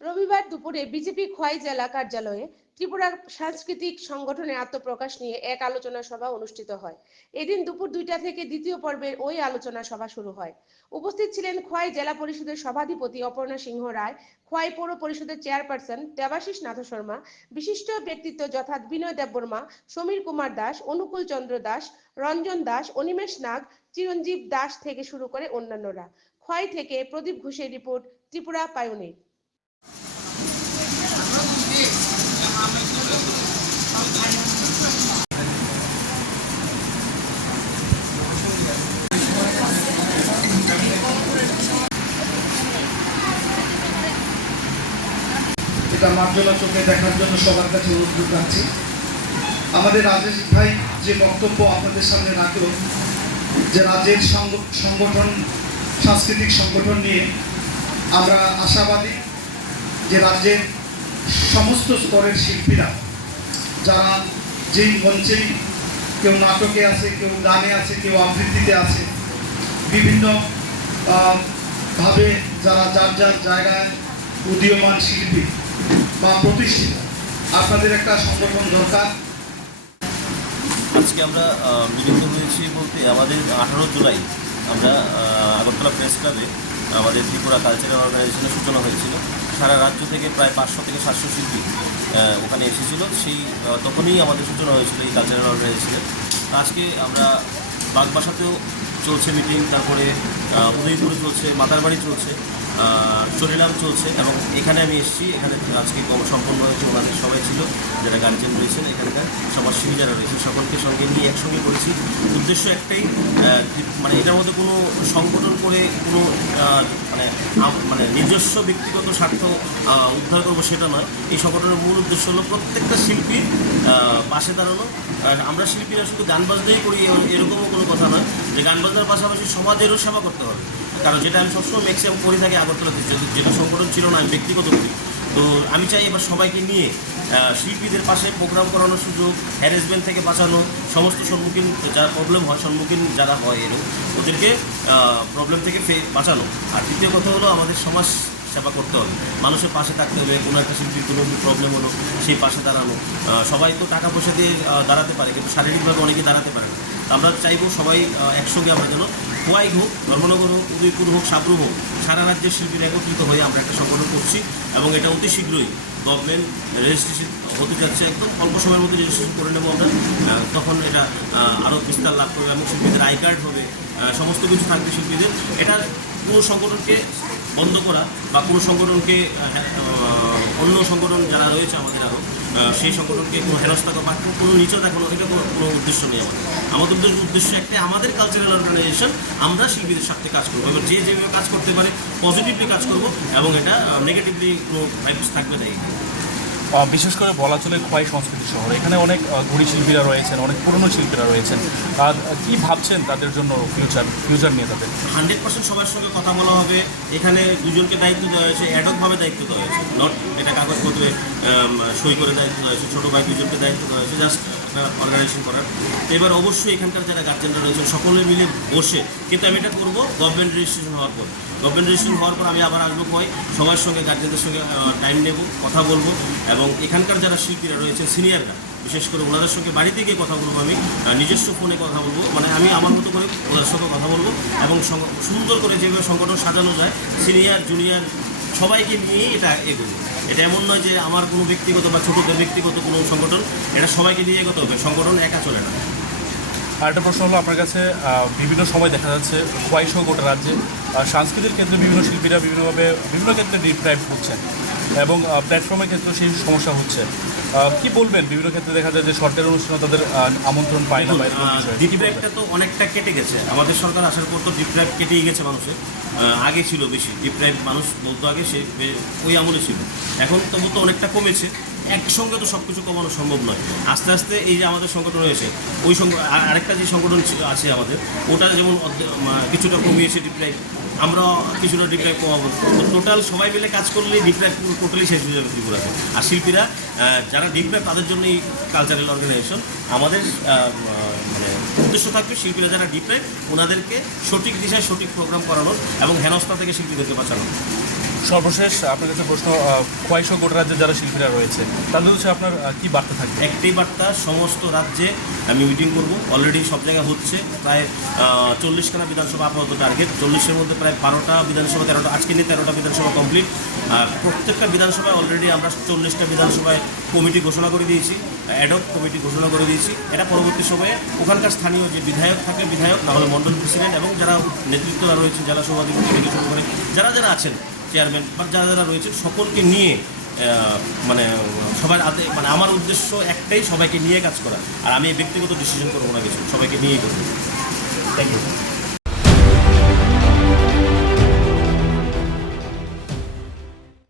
রবিবার দুপুরে বিজেপি খোয়াই জেলা কার্যালয়ে ত্রিপুরা সাংস্কৃতিক সংগঠনের আত্মপ্রকাশ নিয়ে এক আলোচনা সভা অনুষ্ঠিত হয়। এদিন দুপুর দুইটা থেকে দ্বিতীয় পর্বের ওই আলোচনা সভা শুরু হয়। উপস্থিত ছিলেন খোয়াই জেলা পরিষদের সভাধিপতি অপর্ণা সিংহ রায়, খোয়াই পৌর পরিষদের চেয়ারপারসন দেবাশিস নাথ শর্মা, বিশিষ্ট ব্যক্তিত্ব যথাৎ বিনয় দেববর্মা, সমীর কুমার দাস, অনুকূল চন্দ্র দাস, রঞ্জন দাস, অনিমেষ নাগ, চিরঞ্জীব দাস থেকে শুরু করে অন্যান্যরা। খোয়াই থেকে প্রদীপ ঘোষের রিপোর্ট ত্রিপুরা পায়োনির এটা মার্জনা চোখে দেখার জন্য সবার কাছে অনুরোধ রাখছি আমাদের রাজেশ ভাই যে বক্তব্য আপনাদের সামনে রাখল, যে রাজ্যের সংগঠন, সাংস্কৃতিক সংগঠন নিয়ে আমরা আশাবাদী যে রাজ্যের সমস্ত স্তরের শিল্পীরা, যারা যেই মঞ্চেই কেউ নাটকে আছে, কেউ গানে আছে, কেউ আবৃত্তিতে আছে, বিভিন্ন ভাবে যারা যার যার জায়গায় উদীয়মান শিল্পী বা প্রতিষ্ঠিত, আপনাদের একটা সংগঠন দরকার। আজকে আমরা মিলিত হয়েছি বলতে আমাদের আঠারো জুলাই আমরা আগরতলা প্রেস ক্লাবে আমাদের ত্রিপুরা কালচারাল অর্গানাইজেশনের সূচনা হয়েছিল। সারা রাজ্য থেকে প্রায় পাঁচশো থেকে সাতশো শিল্পী ওখানে এসেছিল। সেই তখনই আমাদের সূচনা হয়েছিল এই কালচারাল অর্গানাইজেশনের আজকে আমরা বাগবাসাতেও চলছে মিটিং তারপরে উদয়পুর চলছে, মাতারবাড়ি চলছে। আহ, চরিলাম চলছে এবং এখানে আমি এসেছি। এখানে আজকে সম্পূর্ণ হয়েছে ওনাদের সবাই ছিল যারা গার্জেন রয়েছেন। এখানকার সমাজসেবী যারা রয়েছে সকলকে সঙ্গে নিয়ে একসঙ্গে করেছি। উদ্দেশ্য একটাই মানে এটার মধ্যে কোনো সংগঠন করে কোনো মানে মানে নিজস্ব ব্যক্তিগত স্বার্থ উদ্ধার করব সেটা নয়। এই সংগঠনের মূল উদ্দেশ্য হলো প্রত্যেকটা শিল্পীর পাশে দাঁড়ানো। আমরা শিল্পীরা শুধু গান বাজনাই করি এরকমও কোনো কথা নয়। যে গান বাজনার পাশাপাশি সমাজেরও সেবা করতে হবে। কারণ যেটা আমি সবসময় ম্যাক্সিমাম করে থাকি আগরতলাতে যেটা সংগঠন ছিল না, আমি ব্যক্তিগত করি। তো আমি চাই এবার সবাইকে নিয়ে শিল্পীদের পাশে প্রোগ্রাম করানোর সুযোগ হ্যারেসমেন্ট থেকে বাঁচানো, সমস্ত সম্মুখীন যারা প্রবলেম হয়, সম্মুখীন যারা হয় এরকম, ওদেরকে প্রবলেম থেকে বাঁচানো। আর দ্বিতীয় কথা হলো আমাদের সমাজ সেবা করতে হবে। মানুষের পাশে থাকতে হবে, কোনো একটা শিল্পীর কোনো প্রবলেম হলো, সেই পাশে দাঁড়ানো। সবাই তো টাকা পয়সা দিয়ে দাঁড়াতে পারে, কিন্তু শারীরিকভাবে অনেকে দাঁড়াতে পারে না। আমরা চাইব সবাই একসঙ্গে আমরা যেন খোয়াই হোক, ধর্মনগর হোক, উদয়পুর হোক সাবরু হোক, সারা রাজ্যের শিল্পীরা একত্রিত হয়ে আমরা একটা সংগঠন করছি এবং এটা অতি শীঘ্রই গভর্নমেন্ট রেজিস্ট্রেশন হতে যাচ্ছে একদম অল্প সময়ের মধ্যে রেজিস্ট্রেশন করে নেব আমরা। তখন এটা আরও বিস্তার লাভ করবে এবং শিল্পীদের আই কার্ড হবে। সমস্ত কিছু থাকবে শিল্পীদের। এটা কোনো সংগঠনকে বন্ধ করা বা কোনো সংগঠনকে আহ, অন্য সংগঠন যারা রয়েছে আমাদের আরও সেই সংগঠনকে কোনো হেনস্থা বা কোনো নিচতা কোনো এটা কোনো উদ্দেশ্য নেই আমাদের। আমাদের উদ্দেশ্য একটা একটাই আমাদের কালচারাল অর্গানাইজেশন আমরা শিল্পীদের স্বার্থে কাজ করব এবার যে যেভাবে কাজ করতে পারে পজিটিভলি কাজ করব এবং এটা নেগেটিভলি কোনো ভাইবস থাকবে না বিশেষ করে বলা চলে খোয়াই সংস্কৃতি শহর। এখানে অনেক ঘড়ি শিল্পীরা রয়েছেন, অনেক পুরনো শিল্পীরা রয়েছেন। আর কি ভাবছেন তাদের জন্য ফিউচার ফিউচার নিয়ে তাদের? হান্ড্রেড পার্সেন্ট সবার সঙ্গে কথা বলা হবে। এখানে দুজনকে দায়িত্ব দেওয়া হয়েছে, অ্যাডকভাবে দায়িত্ব দেওয়া হয়েছে। নট এটা কাগজপত্রে সই করে দায়িত্ব দেওয়া হয়েছে, ছোটো ভাই দুজনকে দায়িত্ব দেওয়া হয়েছে। জাস্ট অর্গানাইজেশন করার। এবার অবশ্যই এখানকার যারা গার্জেনরা রয়েছেন, সকলে মিলে বসে, কিন্তু আমি এটা করব গভর্নমেন্ট রেজিস্ট্রেশন হওয়ার পর। গভর্নমেন্ট রেজিস্ট্রেশন হওয়ার পর আমি আবার আসব কয়, সবার সঙ্গে গার্জেনদের সঙ্গে টাইম নেব, কথা বলব, এবং এখানকার যারা শিল্পীরা রয়েছে সিনিয়ররা বিশেষ করে ওনাদের সঙ্গে বাড়িতে গিয়ে কথা বলব আমি নিজস্ব ফোনে কথা বলব মানে আমি আমার মতো করে ওনাদের সঙ্গে কথা বলব, এবং সুন্দর করে যেভাবে সংগঠন সাজানো যায় সিনিয়র জুনিয়র সবাইকে নিয়ে এটা এগোবে। এটা এমন নয় যে আমার কোনো ব্যক্তিগত বা ছোটোদের ব্যক্তিগত কোনো সংগঠন, এটা সবাইকে নিয়ে এগোতে হবে। সংগঠন একা চলে না। আর একটা প্রশ্ন হলো আপনার কাছে বিভিন্ন সময় দেখা যাচ্ছে হোয়াইশ গোটা রাজ্যে সাংস্কৃতিক ক্ষেত্রে বিভিন্ন শিল্পীরা বিভিন্নভাবে, বিভিন্ন ক্ষেত্রে ডিপ্রাইভ হচ্ছেন এবং প্ল্যাটফর্মের ক্ষেত্রে সেই সমস্যা হচ্ছে। কি বলবেন? বিভিন্ন ক্ষেত্রে দেখা যায় যে সরকারি অনুষ্ঠানে তাদের আমন্ত্রণ পায় না? ডিপ্রাইভটা তো অনেকটা কেটে গেছে। আমাদের সরকার আসার পর তো ডিপ্রাইভ কেটেই গেছে মানুষের। আগে ছিল বেশি। ডিপ্রাইভ মানুষ বলতো আগে সে ওই আমলে ছিল। এখন তবু তো অনেকটা কমেছে। একসঙ্গে তো সব কিছু কমানো সম্ভব নয়। আস্তে আস্তে এই যে আমাদের সংগঠন রয়েছে ওই আর- আরেকটা যে সংগঠন আছে আমাদের ওটা যেমন কিছুটা কমিয়েছে ডিপ্রাইভ আমরা কিছুটা ডিপ্রাইভ কমাবো। টোটাল সবাই মিলে কাজ করলে ডিপ্রাইভ টোটালি শেষ হয়ে যাবে ত্রিপুরাতে আর শিল্পীরা যারা ডিপ্রাইভ তাদের জন্য এই কালচারাল অর্গানাইজেশন আমাদের মানে উদ্দেশ্য থাকবে শিল্পীরা যারা ডিপ্রাইভ ওনাদেরকে সঠিক দিশায় সঠিক প্রোগ্রাম করানোর এবং হেনস্থা থেকে শিল্পীদেরকে বাঁচানোর। সর্বশেষ আপনার কাছে প্রশ্ন খোয়াইশো গোটা রাজ্যে যারা শিল্পীরা রয়েছে, তাদের হচ্ছে আপনার কি বার্তা থাকবে? একটাই বার্তা, সমস্ত রাজ্যে আমি মিটিং করব। অলরেডি সব জায়গায় হচ্ছে, প্রায় চল্লিশখানা বিধানসভা আপাতত টার্গেট চল্লিশের মধ্যে প্রায় বারোটা বিধানসভা, তেরোটা, আজকে নিয়ে তেরোটা বিধানসভা কমপ্লিট আর প্রত্যেকটা বিধানসভায় অলরেডি আমরা চল্লিশটা বিধানসভায় কমিটি ঘোষণা করে দিয়েছি অ্যাডক কমিটি ঘোষণা করে দিয়েছি। এটা পরবর্তী সময়ে ওখানকার স্থানীয় যে বিধায়ক থাকে, বিধায়ক না হলে মণ্ডল প্রেসিডেন্ট এবং যারা নেতৃত্বরা রয়েছে, জেলা সভাধিপতি, থেকে শুরু করে যারা যারা আছেন চেয়ারম্যান বা যারা যারা রয়েছে সকলকে নিয়ে মানে সবার হাতে মানে আমার উদ্দেশ্য একটাই সবাইকে নিয়ে কাজ করা। আর আমি ব্যক্তিগত ডিসিশন করব না কিছু, সবাইকে নিয়েই করব। Thank you